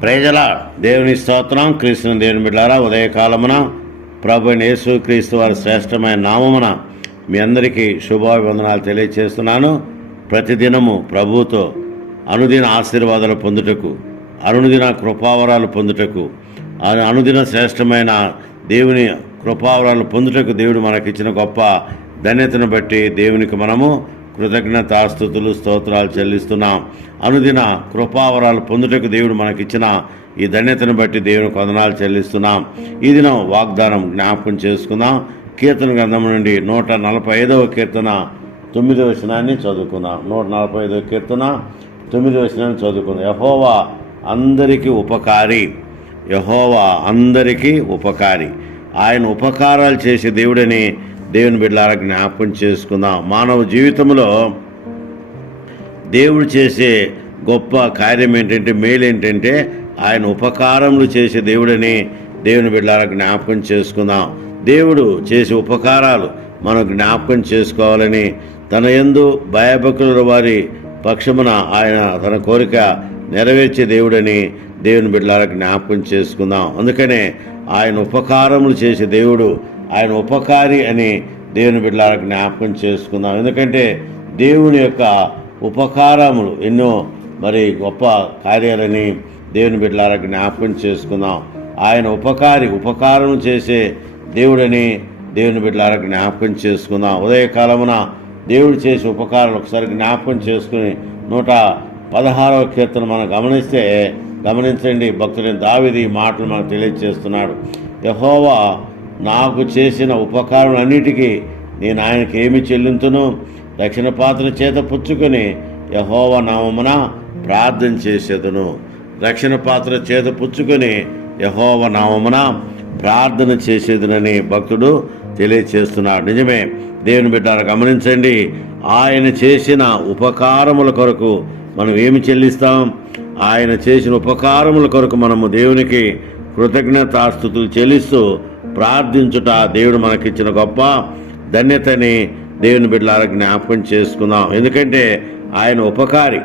ప్రజల దేవుని స్తోత్రం క్రీస్తుని దేవుని బిడ్డారా ఉదయకాలమున ప్రభు యేసు క్రీస్తు వారి శ్రేష్టమైన నామమున మీ అందరికీ శుభాభివందనాలు తెలియజేస్తున్నాను ప్రతిదినము ప్రభువుతో అనుదిన ఆశీర్వాదాలు పొందుటకు అనుదిన కృపావరాలు పొందుటకు అనుదిన శ్రేష్టమైన దేవుని కృపావరాలు పొందుటకు దేవుడు మనకిచ్చిన గొప్ప ధన్యతను బట్టి దేవునికి మనము కృతజ్ఞతాస్థుతులు స్తోత్రాలు చెల్లిస్తున్నాం. అనుదిన కృపావరాలు పొందుటకు దేవుడు మనకిచ్చిన ఈ ధన్యతను బట్టి దేవుని కొందనాలు చెల్లిస్తున్నాం. ఈ దినం వాగ్దానం జ్ఞాపకం చేసుకుందాం. కీర్తన గ్రంథం నుండి నూట నలభై ఐదవ కీర్తన తొమ్మిదవ వచనాన్ని చదువుకుందాం. నూట నలభై ఐదవ కీర్తన తొమ్మిదవ వచనాన్ని చదువుకుందాం. యహోవా అందరికీ ఉపకారి. యహోవా అందరికీ ఉపకారి. ఆయన ఉపకారాలు చేసే దేవుడని దేవుని బిడ్డలారా జ్ఞాపకం చేసుకుందాం. మానవ జీవితంలో దేవుడు చేసే గొప్ప కార్యం ఏంటంటే మేలు ఏంటంటే ఆయన ఉపకారములు చేసే దేవుడని దేవుని బిడ్డలారా జ్ఞాపకం చేసుకుందాం. దేవుడు చేసే ఉపకారాలు మనం జ్ఞాపకం చేసుకోవాలని తన ఎందు భయభక్తుల వారి పక్షమున ఆయన తన కోరిక నెరవేర్చే దేవుడని దేవుని బిడ్డలారా జ్ఞాపకం చేసుకుందాం. అందుకనే ఆయన ఉపకారములు చేసే దేవుడు ఆయన ఉపకారి అని దేవుని బిడ్డలకు జ్ఞాపకం చేసుకుందాం. ఎందుకంటే దేవుని యొక్క ఉపకారములు ఎన్నో మరి గొప్ప కార్యాలని దేవుని బిడ్డలకు జ్ఞాపకం చేసుకుందాం. ఆయన ఉపకారి ఉపకారం చేసే దేవుడని దేవుని బిడ్డలకు జ్ఞాపకం చేసుకుందాం. ఉదయకాలమున దేవుడు చేసే ఉపకారాలు ఒకసారి జ్ఞాపకం చేసుకుని నూట పదహారవ కీర్తన మనం గమనిస్తే గమనించండి భక్తుడైన దావిది మాటలు మనకు తెలియజేస్తున్నాడు. యహోవా నాకు చేసిన ఉపకారాలన్నిటికీ నేను ఆయనకి ఏమి చెల్లింతును? రక్షణ పాత్ర చేత పుచ్చుకొని యహోవ నామమున ప్రార్థన చేసేదను. రక్షణ పాత్ర చేత పుచ్చుకొని యహోవ నామమున ప్రార్థన చేసేదనని భక్తుడు తెలియచేస్తున్నాడు. నిజమే. దేవుని బిడ్డారు గమనించండి. ఆయన చేసిన ఉపకారముల కొరకు మనం ఏమి చెల్లిస్తాం? ఆయన చేసిన ఉపకారముల కొరకు మనము దేవునికి కృతజ్ఞతాస్థుతులు చెల్లిస్తూ ప్రార్థించుట దేవుడు మనకిచ్చిన గొప్ప ధన్యతని దేవుని బిడ్డలారా జ్ఞాపకం చేసుకుందాం. ఎందుకంటే ఆయన ఉపకారి.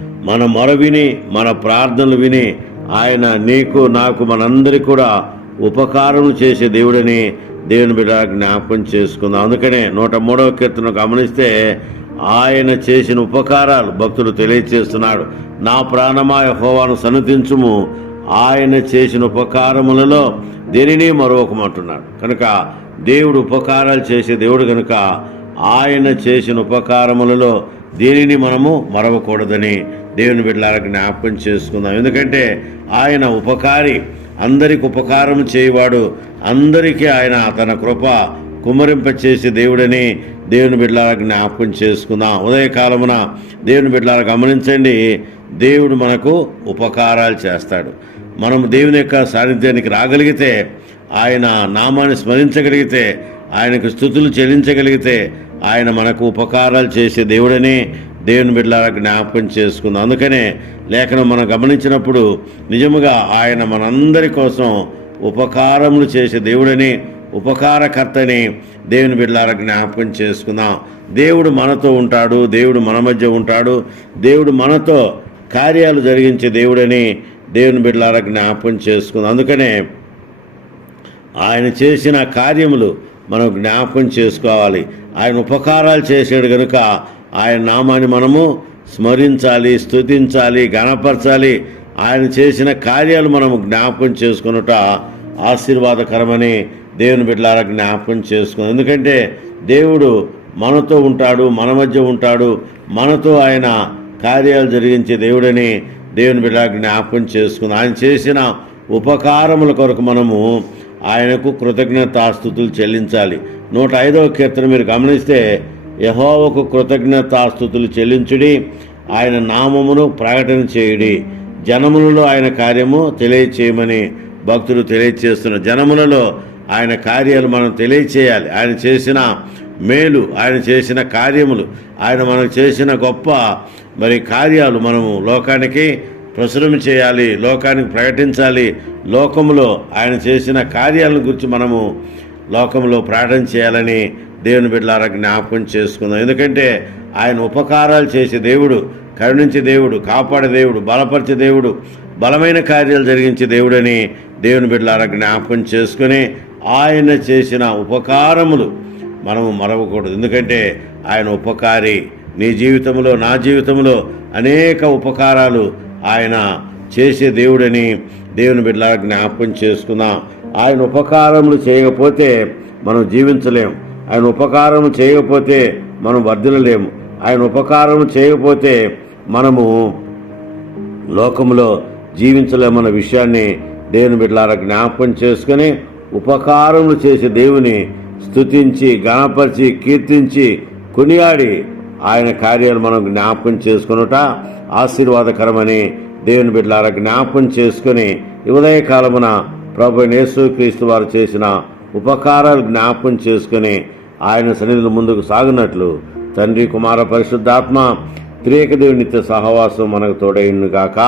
మన మొర విని మన ప్రార్థనలు విని ఆయన నీకు నాకు మనందరికీ కూడా ఉపకారం చేసే దేవుడని దేవుని బిడ్డ జ్ఞాపకం చేసుకుందాం. అందుకనే నూట మూడవ కీర్తన గమనిస్తే ఆయన చేసిన ఉపకారాలు భక్తుడు తెలియచేస్తున్నాడు. నా ప్రాణమాయ హోవాను సన్నతించుము. ఆయన చేసిన ఉపకారములలో దేనిని మరొకమంటున్నాడు కనుక దేవుడు ఉపకారాలు చేసే దేవుడు కనుక ఆయన చేసిన ఉపకారములలో దేనిని మనము మరవకూడదని దేవుని బిడ్డలారా జ్ఞాపకం చేసుకుందాం. ఎందుకంటే ఆయన ఉపకారి అందరికి ఉపకారం చేయవాడు అందరికీ ఆయన తన కృప కుమ్మరింప చేసే దేవుడని దేవుని బిడ్డలారా జ్ఞాపకం చేసుకుందాం. ఉదయకాలమున దేవుని బిడ్డలారా గమనించండి దేవుడు మనకు ఉపకారాలు చేస్తాడు. మనం దేవుని యొక్క సాన్నిధ్యానికి రాగలిగితే ఆయన నామాన్ని స్మరించగలిగితే ఆయనకు స్థుతులు చెల్లించగలిగితే ఆయన మనకు ఉపకారాలు చేసే దేవుడని దేవుని బిడ్డలారా జ్ఞాపకం చేసుకుందాం. అందుకనే లేఖనం మనం గమనించినప్పుడు నిజముగా ఆయన మనందరి కోసం ఉపకారములు చేసే దేవుడని ఉపకారకర్తని దేవుని బిడ్డలారా జ్ఞాపకం చేసుకుందాం. దేవుడు మనతో ఉంటాడు దేవుడు మన మధ్య ఉంటాడు దేవుడు మనతో కార్యాలు జరిగించే దేవుడని దేవుని బిడ్డలారా జ్ఞాపకం చేసుకుందాం. అందుకనే ఆయన చేసిన కార్యములు మనం జ్ఞాపకం చేసుకోవాలి. ఆయన ఉపకారాలు చేసాడు కనుక ఆయన నామాన్ని మనము స్మరించాలి స్తుతించాలి గణపరచాలి ఆయన చేసిన కార్యాలు మనము జ్ఞాపకం చేసుకున్నట ఆశీర్వాదకరమని దేవుని బిడ్డలారా జ్ఞాపకం చేసుకుని ఎందుకంటే దేవుడు మనతో ఉంటాడు మన మధ్య ఉంటాడు. మనతో ఆయన కార్యాలు జరిగించే దేవుడని దేవుని బిడ్డ జ్ఞాపకం చేసుకుని ఆయన చేసిన ఉపకారముల కొరకు మనము ఆయనకు కృతజ్ఞతాస్థుతులు చెల్లించాలి. నూట ఐదవ కీర్తన మీరు గమనిస్తే యహోవకు కృతజ్ఞతాస్థుతులు చెల్లించుడి ఆయన నామమును ప్రకటన చేయుడి. జనములలో ఆయన కార్యము తెలియచేయమని భక్తులు తెలియచేస్తున్న జనములలో ఆయన కార్యాలు మనం తెలియచేయాలి. ఆయన చేసిన మేలు ఆయన చేసిన కార్యములు ఆయన మనకు చేసిన గొప్ప మరి కార్యాలు మనము లోకానికి ప్రచురం చేయాలి లోకానికి ప్రకటించాలి. లోకములో ఆయన చేసిన కార్యాలను గురించి మనము లోకంలో ప్రార్థన చేయాలని దేవుని బిడ్డలారా జ్ఞాపకం చేసుకుందాం. ఎందుకంటే ఆయన ఉపకారాలు చేసే దేవుడు కరుణించే దేవుడు కాపాడే దేవుడు బలపరిచే దేవుడు బలమైన కార్యాలు జరిగించే దేవుడని దేవుని బిడ్డలారా జ్ఞాపకం చేసుకుని ఆయన చేసిన ఉపకారములు మనము మరవకూడదు. ఎందుకంటే ఆయన ఉపకారి నీ జీవితంలో నా జీవితంలో అనేక ఉపకారాలు ఆయన చేసే దేవుడని దేవుని బిడ్డలా జ్ఞాపకం చేసుకుందాం. ఆయన ఉపకారములు చేయకపోతే మనం జీవించలేం. ఆయన ఉపకారం చేయకపోతే మనం వర్ధనలేము ఆయన ఉపకారం చేయకపోతే మనము లోకంలో జీవించలేమన్న విషయాన్ని దేవుని బిడ్డలారా జ్ఞాపకం చేసుకుని ఉపకారములు చేసే దేవుని స్తుతించి గణపరిచి కీర్తించి కొనియాడి ఆయన కార్యాలు మనం జ్ఞాపకం చేసుకునుట ఆశీర్వాదకరమని దేవుని బిడ్డలారా జ్ఞాపకం చేసుకుని ఈ ఉదయకాలమున ప్రభు యేసుక్రీస్తు వారు చేసిన ఉపకారాలు జ్ఞాపకం చేసుకుని ఆయన సన్నిధులు ముందుకు సాగినట్లు తండ్రి కుమార పరిశుద్ధాత్మ త్రియేక దేవుని నిత్య సహవాసం మనకు తోడైండుగాక